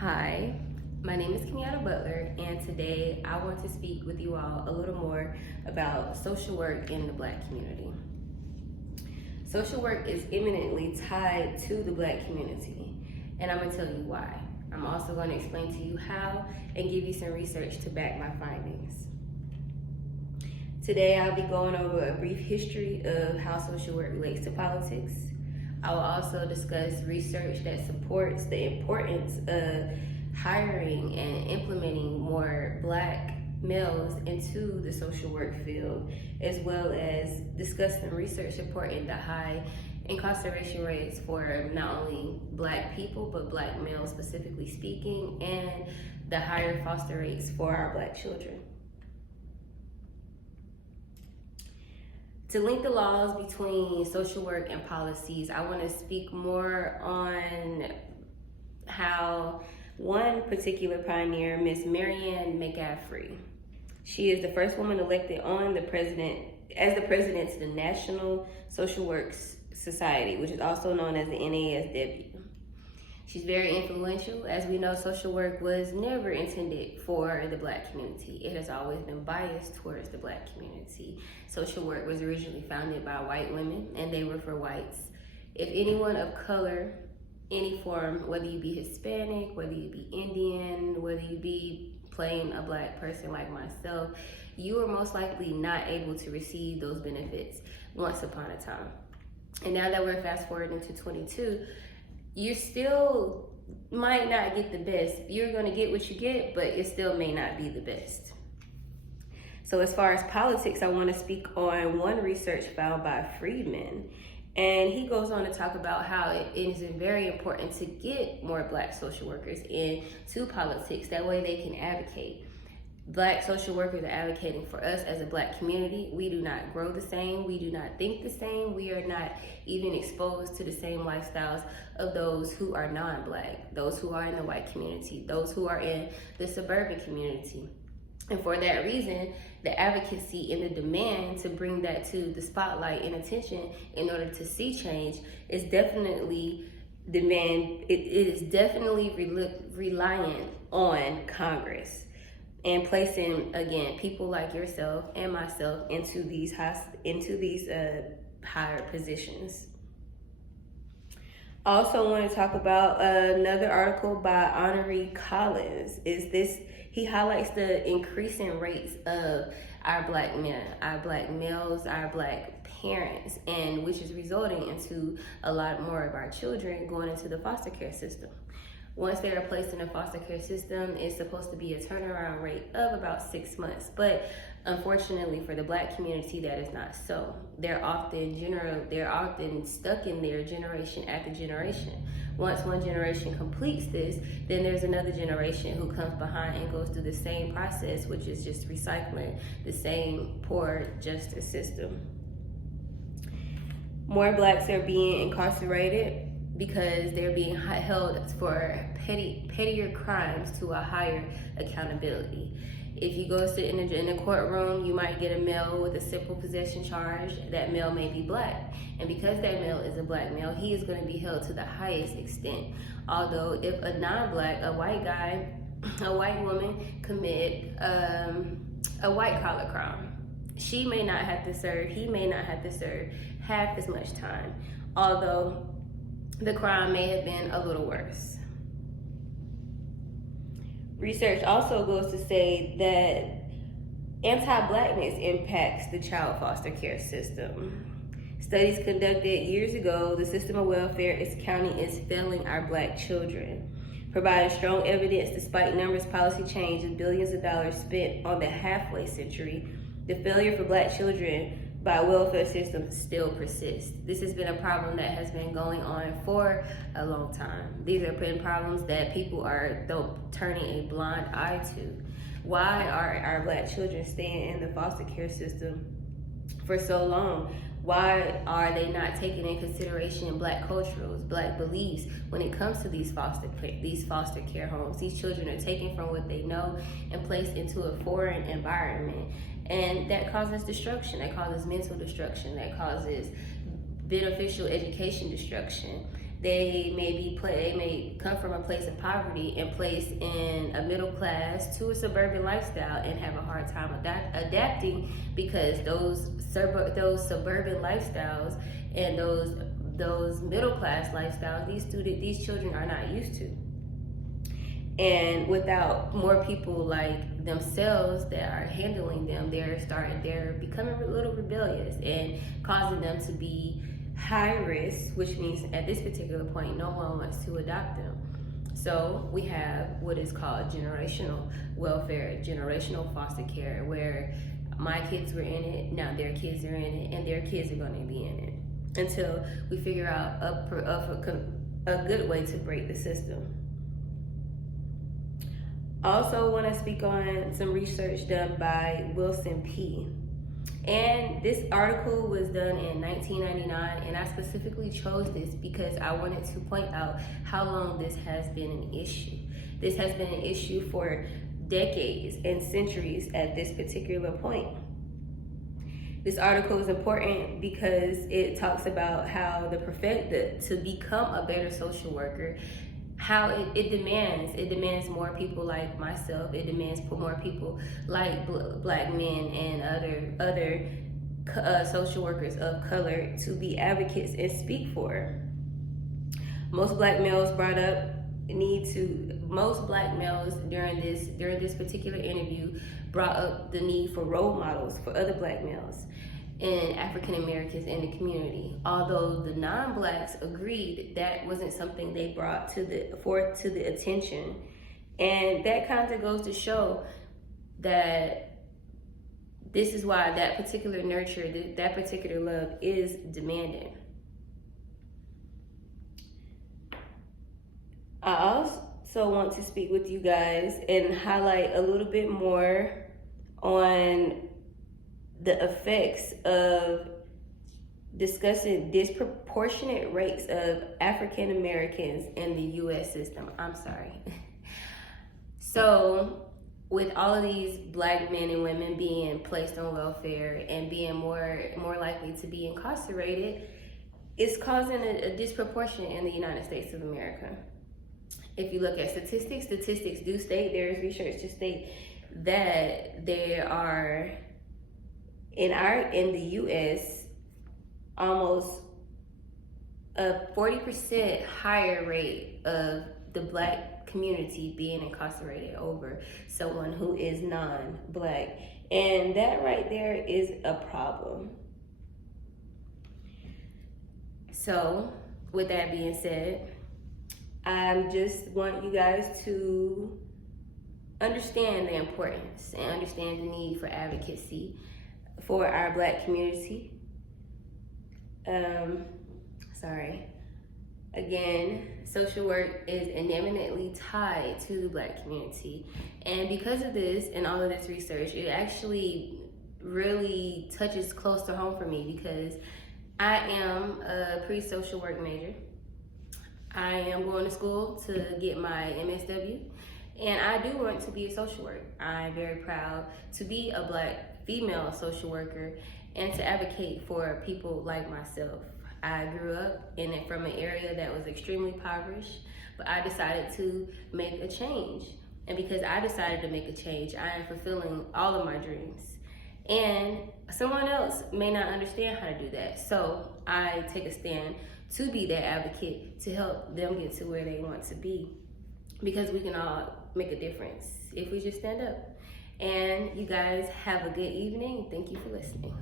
Hi, my name is K.Butler, and today I want to speak with you all a little more about social work in the Black community. Social work is eminently tied to the Black community, and I'm going to tell you why. I'm also going to explain to you how and give you some research to back my findings. Today I'll be going over a brief history of how social work relates to politics. I will also discuss research that supports the importance of hiring and implementing more Black males into the social work field, as well as discuss some research supporting the high incarceration rates for not only Black people, but Black males specifically speaking, and the higher foster rates for our Black children. To link the laws between social work and policies, I want to speak more on how one particular pioneer, Miss Marianne McCaffrey, she is the first woman elected as the president to the National Social Works Society, which is also known as the NASW. She's very influential. As we know, social work was never intended for the Black community. It has always been biased towards the Black community. Social work was originally founded by white women, and they were for whites. If anyone of color, any form, whether you be Hispanic, whether you be Indian, whether you be plain a Black person like myself, you are most likely not able to receive those benefits once upon a time. And now that we're fast forwarding to 22, you still might not get the best. You're going to get what you get, but it still may not be the best. So as far as politics, I want to speak on one research found by Friedman. And he goes on to talk about how it is very important to get more Black social workers into politics. That way they can advocate. Black social workers are advocating for us as a Black community. We do not grow the same. We do not think the same. We are not even exposed to the same lifestyles of those who are non-Black, those who are in the white community, those who are in the suburban community. And for that reason, the advocacy and the demand to bring that to the spotlight and attention in order to see change is definitely it is definitely reliant on Congress. And placing, again, people like yourself and myself into these higher positions. I also want to talk about another article by Honoré Collins. He highlights the increasing rates of our Black men, our Black males, our Black parents, and which is resulting into a lot more of our children going into the foster care system. Once they are placed in the foster care system, it's supposed to be a turnaround rate of about 6 months. But unfortunately for the Black community, that is not so. They're often stuck in there generation after generation. Once one generation completes this, then there's another generation who comes behind and goes through the same process, which is just recycling the same poor justice system. More Blacks are being incarcerated because they're being held for pettier crimes to a higher accountability. If you go sit in a courtroom, you might get a male with a simple possession charge. That male may be Black. And because that male is a Black male, he is going to be held to the highest extent. Although if a non-Black, a white woman commit a white collar crime, he may not have to serve half as much time. Although the crime may have been a little worse. Research also goes to say that anti-Blackness impacts the child foster care system. Studies conducted years ago, the system of welfare is counting as failing our Black children, providing strong evidence despite numerous policy changes and billions of dollars spent on the halfway century. The failure for Black children by welfare systems still persists. This has been a problem that has been going on for a long time. These have been problems that people are turning a blind eye to. Why are our Black children staying in the foster care system for so long? Why are they not taking in consideration Black cultures, Black beliefs when it comes to these foster care homes? These children are taken from what they know and placed into a foreign environment. And that causes destruction, that causes mental destruction, that causes beneficial education destruction. They may come from a place of poverty and placed in a middle class to a suburban lifestyle and have a hard time adapting, because those suburban lifestyles and those middle class lifestyles these children are not used to. And without more people like themselves that are handling them, they're becoming a little rebellious and causing them to be high risk, which means at this particular point, no one wants to adopt them. So we have what is called generational welfare, generational foster care, where my kids were in it, now their kids are in it, and their kids are going to be in it, until we figure out a good way to break the system. Also want to speak on some research done by Wilson P. And this article was done in 1999, and I specifically chose this because I wanted to point out how long this has been an issue. This has been an issue for decades and centuries at this particular point. This article is important because it talks about how to become a better social worker, how it demands more people like myself. It demands more people like black men and other social workers of color to be advocates and speak for. Most black males during this particular interview brought up the need for role models for other black males and African Americans in the community. Although the non-blacks agreed that wasn't something they brought to the attention. And that kind of goes to show that this is why that particular nurture, that particular love is demanded. I also want to speak with you guys and highlight a little bit more on the effects of discussing disproportionate rates of African Americans in the U.S. system. I'm sorry. So, with all of these black men and women being placed on welfare and being more likely to be incarcerated, it's causing a disproportion in the United States of America. If you look at statistics do state, there is research to state that there are in the U.S. almost a 40% higher rate of the black community being incarcerated over someone who is non-black, and that right there is a problem. So, with that being said, I just want you guys to understand the importance and understand the need for advocacy for our black community. Again, social work is eminently tied to the black community. And because of this and all of this research, it actually really touches close to home for me, because I am a pre-social work major. I am going to school to get my MSW, and I do want to be a social worker. I'm very proud to be a black female social worker and to advocate for people like myself. I grew up from an area that was extremely impoverished, but I decided to make a change. And because I decided to make a change, I am fulfilling all of my dreams. And someone else may not understand how to do that. So I take a stand to be that advocate to help them get to where they want to be. Because we can all make a difference if we just stand up. And you guys have a good evening. Thank you for listening.